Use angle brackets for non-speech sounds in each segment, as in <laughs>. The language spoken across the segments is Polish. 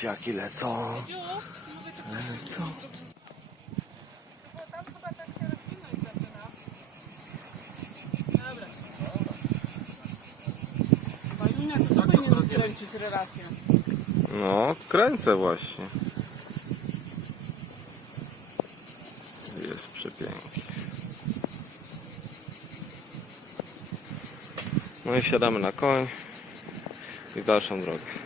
Selfiaki lecą. Lecą. No, kręcę właśnie. Jest przepięknie. No i wsiadamy na koń i w dalszą drogę.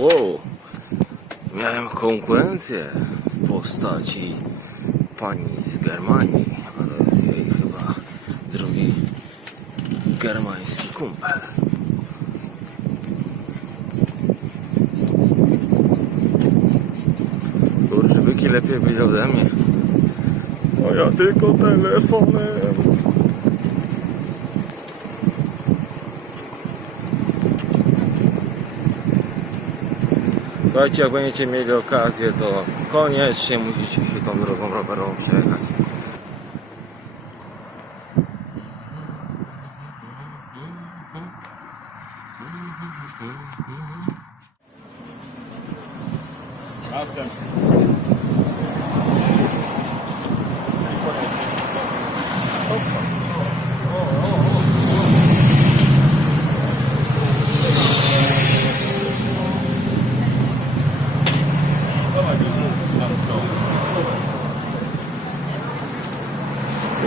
Wow. Miałem konkurencję w postaci pani z Germanii, a to jest jej chyba drugi germański kumpel. Kurczę, byki lepiej być ode mnie. A ja tylko telefonem. Słuchajcie, jak będziecie mieli okazję, to koniecznie musicie się tą drogą rowerową przejechać.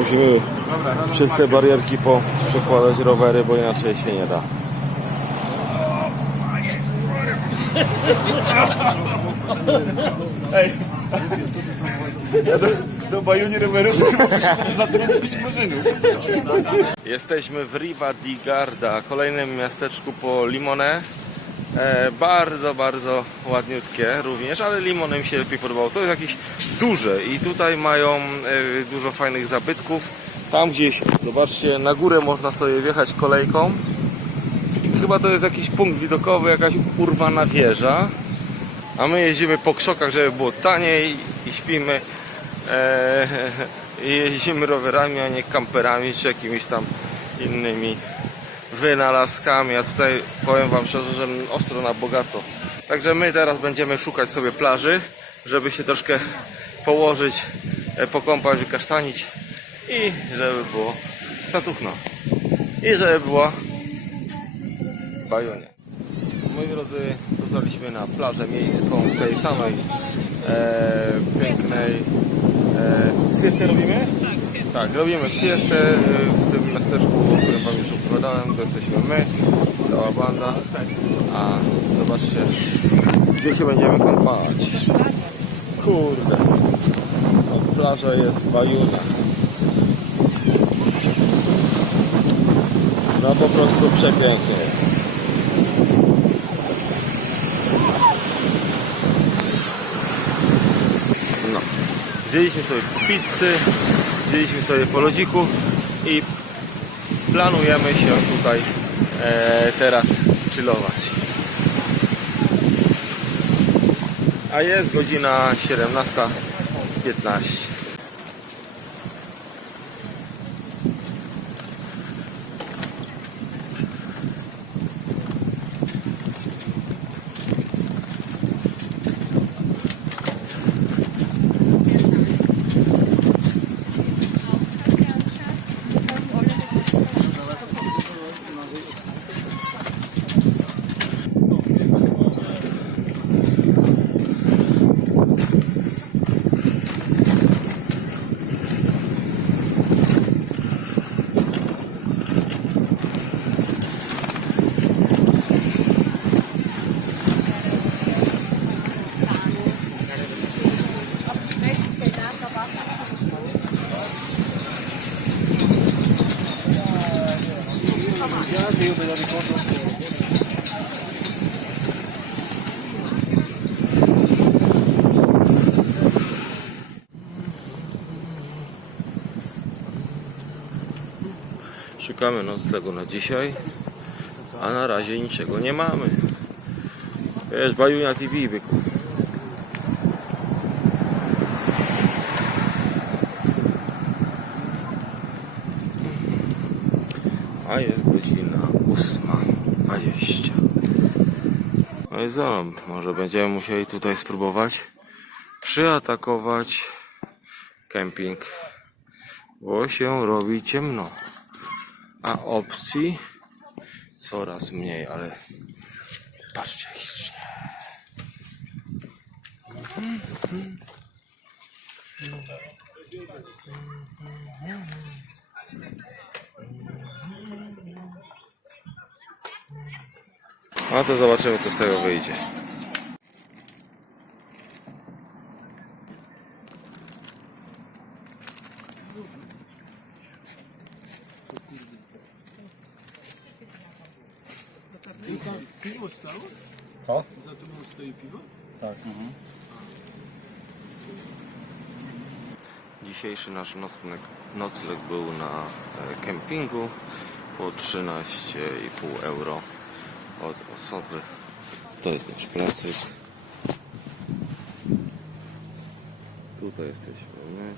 Musimy przez te barierki po przekładać rowery, bo inaczej się nie da. Do bajuni rowerów zatrudnić murzynów. Jesteśmy w Riva di Garda, kolejnym miasteczku po Limone. E, bardzo, bardzo ładniutkie również, ale Limone mi się lepiej podobało. To jest jakieś duże i tutaj mają e, dużo fajnych zabytków. Tam gdzieś, zobaczcie, na górę można sobie wjechać kolejką. Chyba to jest jakiś punkt widokowy, jakaś urwana wieża. A my jeździmy po krzokach, żeby było taniej i śpimy. E, <laughs> jeździmy rowerami, a nie kamperami czy jakimiś tam innymi wynalazkami. A tutaj powiem Wam szczerze, że ostro na bogato. Także my teraz będziemy szukać sobie plaży, żeby się troszkę położyć, e, pokąpać, wykasztanić i żeby było cacuchno. I żeby było bajonie. Moi drodzy, dotarliśmy na plażę miejską w tej samej e, pięknej e, siestę robimy? Tak, tak, robimy siestę e, w tym miasteczku, o którym wam już opowiadałem, to jesteśmy my, cała banda, a zobaczcie, gdzie się będziemy kąpać. Kurde, plaża jest Bajuna. No po prostu przepięknie jest. No. Wzięliśmy sobie pizzy, wzięliśmy sobie po lodziku i planujemy się tutaj e, teraz chillować. A jest godzina 17.15. Szukamy noclegu na dzisiaj, a na razie niczego nie mamy. Wiesz, Bajunia TV, byku. A jest godzina 8.20. No i co, może będziemy musieli tutaj spróbować przyatakować kemping, bo się robi ciemno, a opcji coraz mniej, ale patrzcie jak ślicznie. No to zobaczymy co z tego wyjdzie. Piwo stało? Co? Za tobą stoi piwo? Tak. Dzisiejszy nasz nocleg, nocleg był na e, kempingu po 13,5 euro od osoby. To jest nasz placyk. Tutaj jesteśmy my.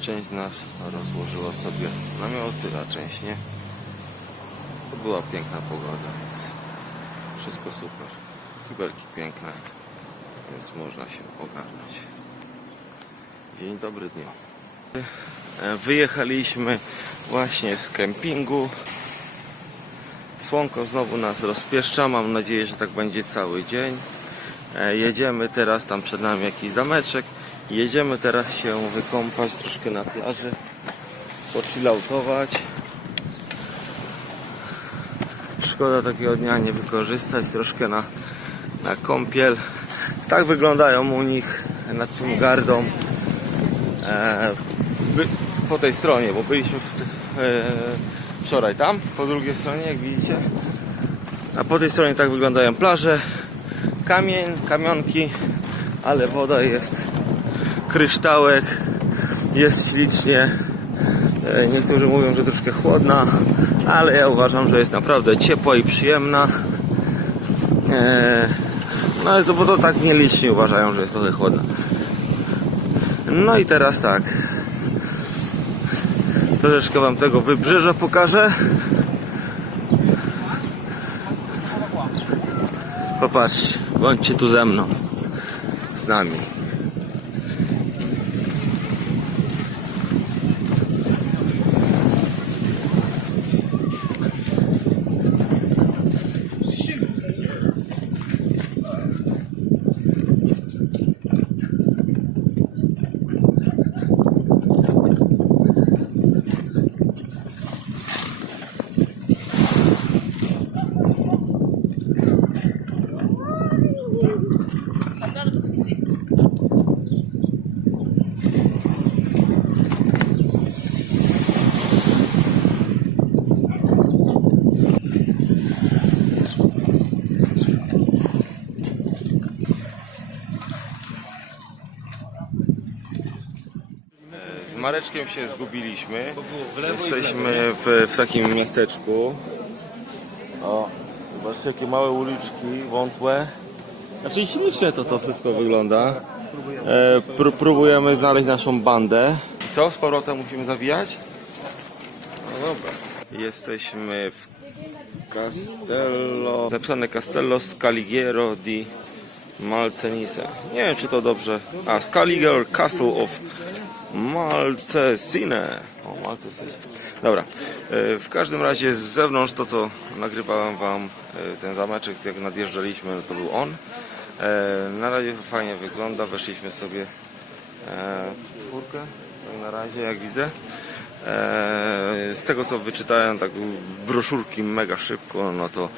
Część nas rozłożyła sobie namioty, a część nie. To była piękna pogoda, więc wszystko super. Kibelki piękne, więc można się ogarnąć. Dzień dobry dniu. E, Wyjechaliśmy właśnie z kempingu. Słonko znowu nas rozpieszcza. Mam nadzieję, że tak będzie cały dzień. E, Jedziemy teraz, tam przed nami jakiś zameczek. Jedziemy teraz się wykąpać troszkę na plaży. Pochillautować. Szkoda takiego dnia nie wykorzystać troszkę na, na kąpiel. Tak wyglądają u nich nad tą gardą e, by, po tej stronie, bo byliśmy w, e, wczoraj tam, po drugiej stronie, jak widzicie. A po tej stronie tak wyglądają plaże, kamień, kamionki, ale woda jest kryształek, jest ślicznie. E, Niektórzy mówią, że troszkę chłodna, ale ja uważam, że jest naprawdę ciepła i przyjemna. E, No ale to bo to tak nieliczni uważają, że jest trochę chłodna. No i teraz tak. Troszeczkę wam tego wybrzeża pokażę. Popatrzcie, bądźcie tu ze mną. Z nami. Z Mareczkiem się zgubiliśmy. Jesteśmy w, w takim miasteczku. O, zobaczcie jakie małe uliczki, wątłe. Znaczy ślicznie to to wszystko wygląda. E, pró- próbujemy znaleźć naszą bandę. I co? Z powrotem musimy zawijać? No dobra. Jesteśmy w Castello, zapisane Castello Scaligiero di Malcenise. Nie wiem, czy to dobrze. A, Scaliger Castle of Malcesine. O, Malcesine. Dobra. E, W każdym razie z zewnątrz to, co nagrywałem wam, e, ten zameczek, jak nadjeżdżaliśmy, to był on. E, Na razie fajnie wygląda. Weszliśmy sobie w czwórkę, tak na razie, jak widzę. Z tego co wyczytałem, tak broszurki mega szybko, no to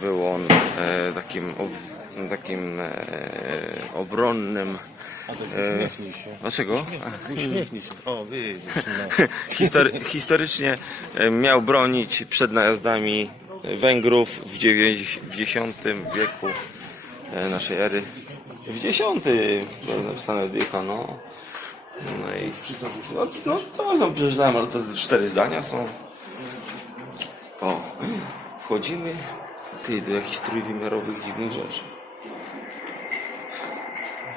był on takim, takim e, E, Dlaczego? Uśmiechnij się. O. No. <laughs> History, historycznie e, miał bronić przed najazdami Węgrów w, dziewięć- w X wieku e, naszej ery. W X, napisane Dycha, no. No i no, no to tam przeczytałem, ale to cztery zdania są. O, wchodzimy ty, do jakichś trójwymiarowych dziwnych rzeczy.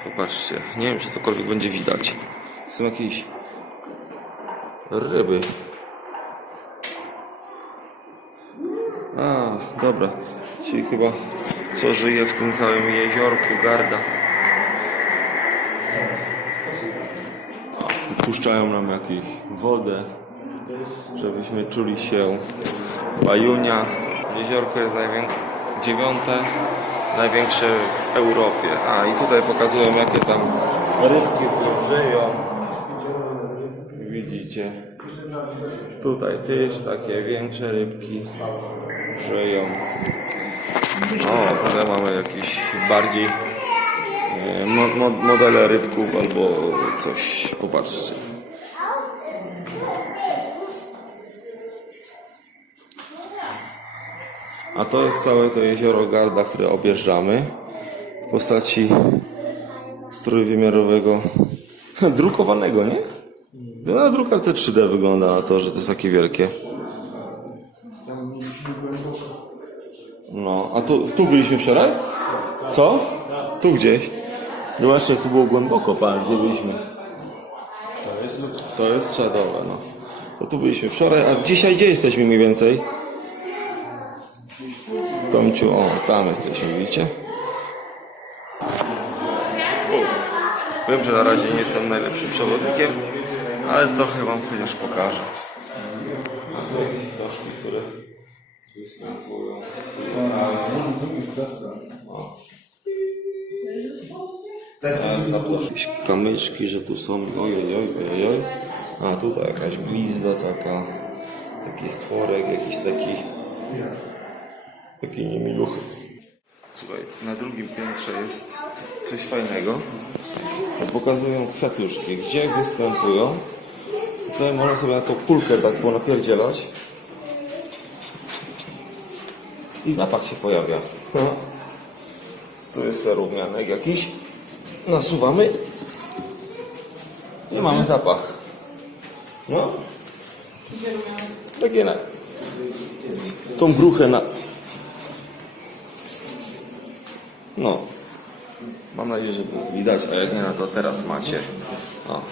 Popatrzcie, nie wiem, czy cokolwiek będzie widać. Są jakieś ryby. A, dobra. Czyli chyba co żyje w tym całym jeziorku Garda. Puszczają nam jakieś wodę, żebyśmy czuli się bajunia. Jeziorko jest największe. Dziewiąte największe w Europie. A i tutaj pokazują jakie tam rybki żyją. Widzicie. Tutaj też takie większe rybki żyją. O, tutaj mamy jakieś bardziej e, mo, mo, modele rybków albo coś. Popatrzcie. A to jest całe to jezioro Garda, które objeżdżamy w postaci trójwymiarowego <laughs> drukowanego, nie? To na drukarce 3D wygląda na to, że to jest takie wielkie. No, a tu, tu byliśmy wczoraj? Co? Tu gdzieś. Zobaczcie, jak tu było głęboko, pan, gdzie byliśmy. To jest czadowe, no. To tu byliśmy wczoraj, a dzisiaj gdzie jesteśmy mniej więcej? Tomciu, o, tam jesteśmy, widzicie? Wiem, że na razie nie jestem najlepszym przewodnikiem, ale trochę wam chociaż pokażę. Doszki, które występują. Jakieś kamyczki, że tu są. Oj, oj, oj, oj, oj. A tutaj jakaś glizda taka. Taki stworek, jakiś taki. Taki niemiluchy. Słuchaj, na drugim piętrze jest coś fajnego. Pokazują kwiatuszki, gdzie występują. Tutaj można sobie na tą kulkę tak ponapierdzielać. I zapach się pojawia. <laughs> Tu jest rumianek jakiś. Nasuwamy. I mamy zapach. No. Takie na... Tą gruchę na... No. Mam nadzieję, że było widać, a jak nie, no to teraz macie. O.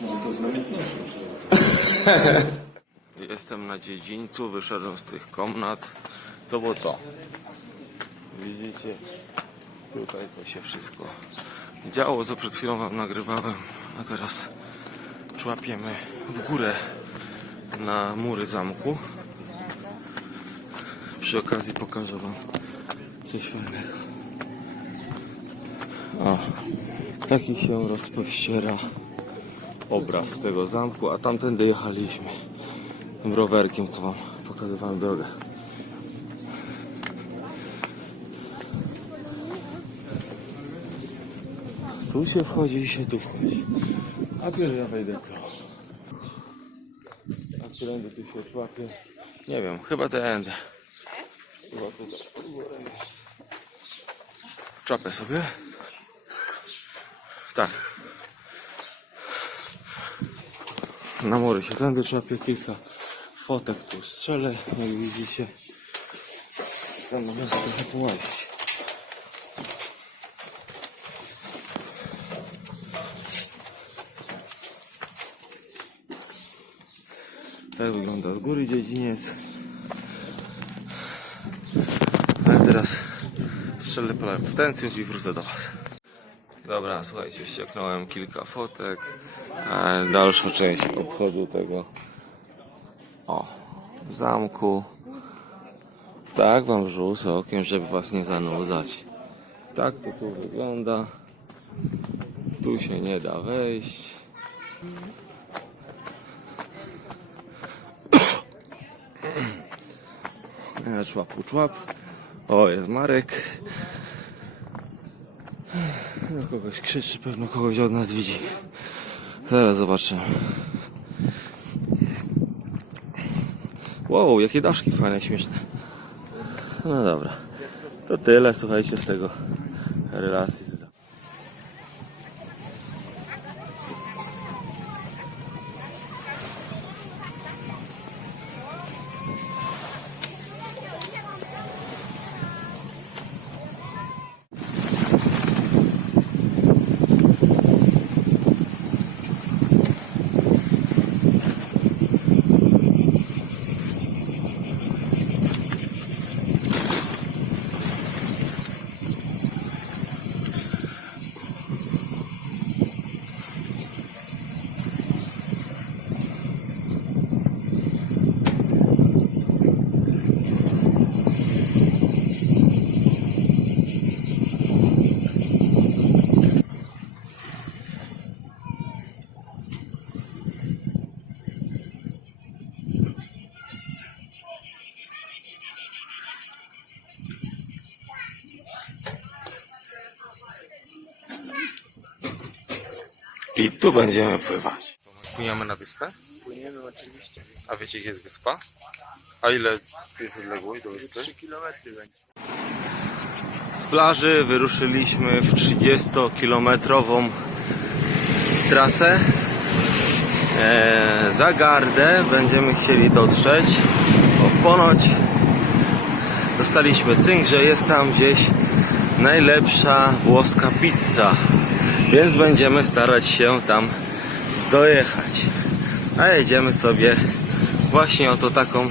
Może to z namiętnością <laughs> Jestem na dziedzińcu, wyszedłem z tych komnat. To było to. Widzicie? Tutaj to się wszystko działo, co przed chwilą wam nagrywałem, a teraz człapiemy w górę na mury zamku. Przy okazji pokażę wam coś fajnego. O, taki się rozpościera obraz tego zamku, a tamtędy jechaliśmy tym rowerkiem, co wam pokazywałem drogę. Tu się wchodzi i się tu wchodzi. A tu ja wejdę tu. A którędy tu się człapie? Nie wiem, chyba tędy. Chyba tutaj. Czapę sobie. Tak. Na mury się tędy czapie kilka fotek tu strzelę, jak widzicie. Tam można sobie trochę połazić. Tak wygląda z góry dziedziniec. Ale teraz strzelę parę potencjów i wrócę do Was. Dobra, słuchajcie, ściągnąłem kilka fotek. A dalsza część obchodu tego o zamku. Tak wam rzucę okiem, żeby was nie zanudzać. Tak to tu wygląda. Tu się nie da wejść. E, Człapu człap. O, jest Marek. No, kogoś krzyczy, pewno kogoś od nas widzi. Zaraz zobaczymy. Wow, jakie daszki fajne, śmieszne. No dobra. To tyle, słuchajcie, z tego relacji. Tu będziemy pływać. Płyniemy na wyspę? Płyniemy oczywiście. A wiecie gdzie jest wyspa? A ile jest odległość do wyspy? 3 km będzie. Z plaży wyruszyliśmy w 30-kilometrową trasę. E, za gardę będziemy chcieli dotrzeć. O, ponoć dostaliśmy cynk, że jest tam gdzieś najlepsza włoska pizza. Więc będziemy starać się tam dojechać. A jedziemy sobie właśnie oto taką